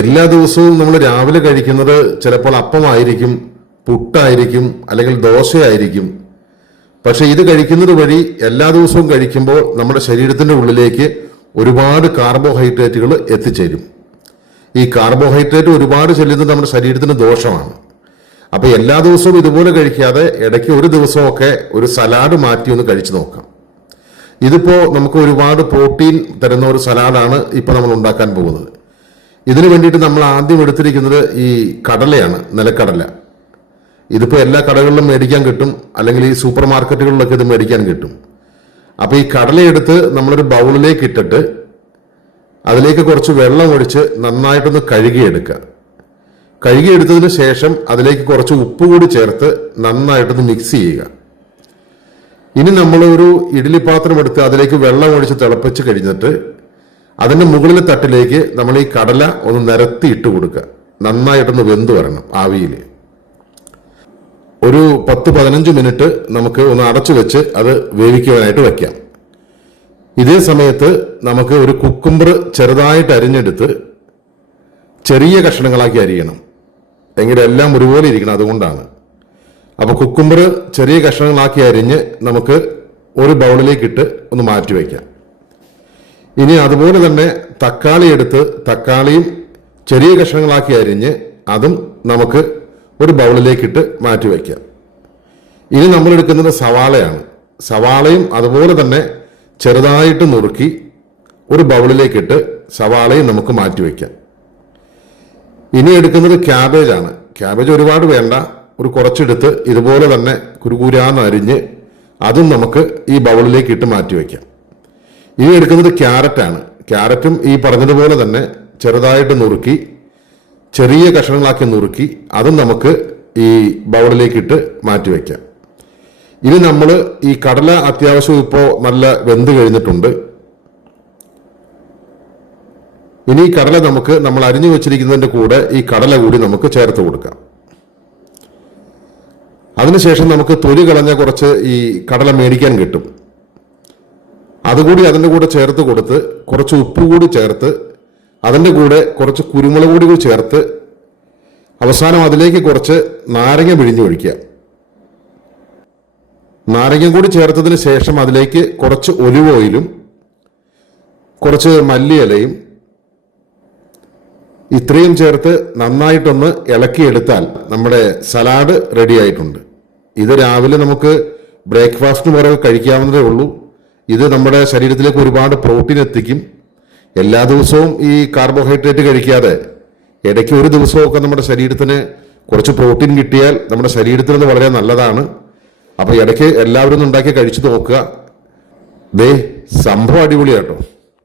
എല്ലാ ദിവസവും നമ്മൾ രാവിലെ കഴിക്കുന്നത് ചിലപ്പോൾ അപ്പമായിരിക്കും പുട്ടായിരിക്കും അല്ലെങ്കിൽ ദോശയായിരിക്കും. പക്ഷെ ഇത് കഴിക്കുന്നത് വഴി എല്ലാ ദിവസവും കഴിക്കുമ്പോൾ നമ്മുടെ ശരീരത്തിന്റെ ഉള്ളിലേക്ക് ഒരുപാട് കാർബോഹൈഡ്രേറ്റുകൾ എത്തിച്ചേരും. ഈ കാർബോഹൈഡ്രേറ്റ് ഒരുപാട് ചെല്ലുന്നത് നമ്മുടെ ശരീരത്തിന് ദോഷമാണ്. അപ്പോൾ എല്ലാ ദിവസവും ഇതുപോലെ കഴിക്കാതെ ഇടയ്ക്ക് ഒരു ദിവസമൊക്കെ ഒരു സലാഡ് മാറ്റി ഒന്ന് കഴിച്ചു നോക്കാം. ഇതിപ്പോ നമുക്ക് ഒരുപാട് പ്രോട്ടീൻ തരുന്ന ഒരു സലാഡാണ് ഇപ്പോൾ നമ്മൾ ഉണ്ടാക്കാൻ പോകുന്നത്. ഇതിനു വേണ്ടിയിട്ട് നമ്മൾ ആദ്യം എടുത്തിരിക്കുന്നത് ഈ കടലയാണ് നിലക്കടല. ഇതിപ്പോൾ എല്ലാ കടകളിലും മേടിക്കാൻ കിട്ടും അല്ലെങ്കിൽ ഈ സൂപ്പർ മാർക്കറ്റുകളിലൊക്കെ ഇത് മേടിക്കാൻ കിട്ടും. അപ്പോൾ ഈ കടലയെടുത്ത് നമ്മളൊരു ബൗളിലേക്ക് ഇട്ടിട്ട് അതിലേക്ക് കുറച്ച് വെള്ളം ഒഴിച്ച് നന്നായിട്ടൊന്ന് കഴുകിയെടുക്കുക. കഴുകിയെടുത്തതിന് ശേഷം അതിലേക്ക് കുറച്ച് ഉപ്പ് കൂടി ചേർത്ത് നന്നായിട്ടൊന്ന് മിക്സ് ചെയ്യുക. ഇനി നമ്മളൊരു ഇഡ്ഡലി പാത്രം എടുത്ത് അതിലേക്ക് വെള്ളം ഒഴിച്ച് തിളപ്പിച്ച് കഴിഞ്ഞിട്ട് അതിന്റെ മുകളിലെ തട്ടിലേക്ക് നമ്മൾ ഈ കടല ഒന്ന് നിരത്തി ഇട്ട് കൊടുക്കുക. നന്നായിട്ടൊന്ന് വെന്ത് വരണം ആവിയിൽ ഒരു പത്ത് പതിനഞ്ച് മിനിറ്റ് നമുക്ക് ഒന്ന് അടച്ചു വെച്ച് അത് വേവിക്കുവാനായിട്ട് വയ്ക്കാം ഇതേ സമയത്ത് നമുക്ക് ഒരു കുക്കുംബർ ചെറുതായിട്ട് അരിഞ്ഞെടുത്ത് ചെറിയ കഷ്ണങ്ങളാക്കി അരിയണം. എങ്കിലും എല്ലാം ഒരുപോലെ ഇരിക്കണം അതുകൊണ്ടാണ്. അപ്പോൾ കുക്കുംബർ ചെറിയ കഷ്ണങ്ങളാക്കി അരിഞ്ഞ് നമുക്ക് ഒരു ബൗളിലേക്കിട്ട് ഒന്ന് മാറ്റി വയ്ക്കാം ഇനി അതുപോലെ തന്നെ തക്കാളി എടുത്ത് തക്കാളിയും ചെറിയ കഷ്ണങ്ങളാക്കി അരിഞ്ഞ് അതും നമുക്ക് ഒരു ബൗളിലേക്കിട്ട് മാറ്റി വയ്ക്കാം. ഇനി നമ്മൾ എടുക്കുന്നത് സവാളയാണ്. സവാളയും അതുപോലെ തന്നെ ചെറുതായിട്ട് നുറുക്കി ഒരു ബൗളിലേക്കിട്ട് സവാളയും നമുക്ക് മാറ്റി വയ്ക്കാം. ഇനി എടുക്കുന്നത് ക്യാബേജാണ്. ക്യാബേജ് ഒരുപാട് വേണ്ട. ഒരു കുറച്ചെടുത്ത് ഇതുപോലെ തന്നെ കുരുകൂരാന്ന് അരിഞ്ഞ് അതും നമുക്ക് ഈ ബൗളിലേക്ക് ഇട്ട് മാറ്റി വയ്ക്കാം. ഇനി എടുക്കുന്നത് ക്യാരറ്റാണ്. ക്യാരറ്റും ഈ പറഞ്ഞതുപോലെ തന്നെ ചെറുതായിട്ട് നുറുക്കി ചെറിയ കഷണങ്ങളാക്കി നുറുക്കി അതും നമുക്ക് ഈ ബൗളിലേക്കിട്ട് മാറ്റി വയ്ക്കാം ഇനി നമ്മൾ ഈ കടല അത്യാവശ്യം ഇപ്പോൾ നല്ല വെന്ത് കഴിഞ്ഞിട്ടുണ്ട്. ഇനി ഈ കടല നമുക്ക് നമ്മൾ അരിഞ്ഞു വെച്ചിരിക്കുന്നതിന്റെ കൂടെ ഈ കടല കൂടി നമുക്ക് ചേർത്ത് കൊടുക്കാം. അതിനുശേഷം നമുക്ക് തൊലി കളഞ്ഞ കുറച്ച് ഈ കടല മേടിക്കാൻ കിട്ടും. അതുകൂടി അതിന്റെ കൂടെ ചേർത്ത് കൊടുത്ത് കുറച്ച് ഉപ്പ് കൂടി ചേർത്ത് അതിന്റെ കൂടെ കുറച്ച് കുരുമുളക് കൂടി ചേർത്ത് അവസാനം അതിലേക്ക് കുറച്ച് നാരങ്ങ പിഴിഞ്ഞ് ഒഴിക്കുക. നാരങ്ങ കൂടി ചേർത്തതിന് ശേഷം അതിലേക്ക് കുറച്ച് ഒലിവ് ഓയിലും കുറച്ച് മല്ലിയിലയും ഇത്രയും ചേർത്ത് നന്നായിട്ടൊന്ന് ഇളക്കിയെടുത്താൽ നമ്മുടെ സലാഡ് റെഡി ആയിട്ടുണ്ട്. ഇത് രാവിലെ നമുക്ക് ബ്രേക്ക്ഫാസ്റ്റിന് പോലെ കഴിക്കാവുന്നതേ ഉള്ളൂ. ഇത് നമ്മുടെ ശരീരത്തിലേക്ക് ഒരുപാട് പ്രോട്ടീൻ എത്തിക്കും. എല്ലാ ദിവസവും ഈ കാർബോഹൈഡ്രേറ്റ് കഴിക്കാതെ ഇടയ്ക്ക് ഒരു ദിവസമൊക്കെ നമ്മുടെ ശരീരത്തിന് കുറച്ച് പ്രോട്ടീൻ കിട്ടിയാൽ നമ്മുടെ ശരീരത്തിന് വളരെ നല്ലതാണ്. അപ്പോൾ ഇടയ്ക്ക് എല്ലാവരും ഉണ്ടാക്കി കഴിച്ചു നോക്കുക. ദേ സംഭവം അടിപൊളിയാട്ടോ.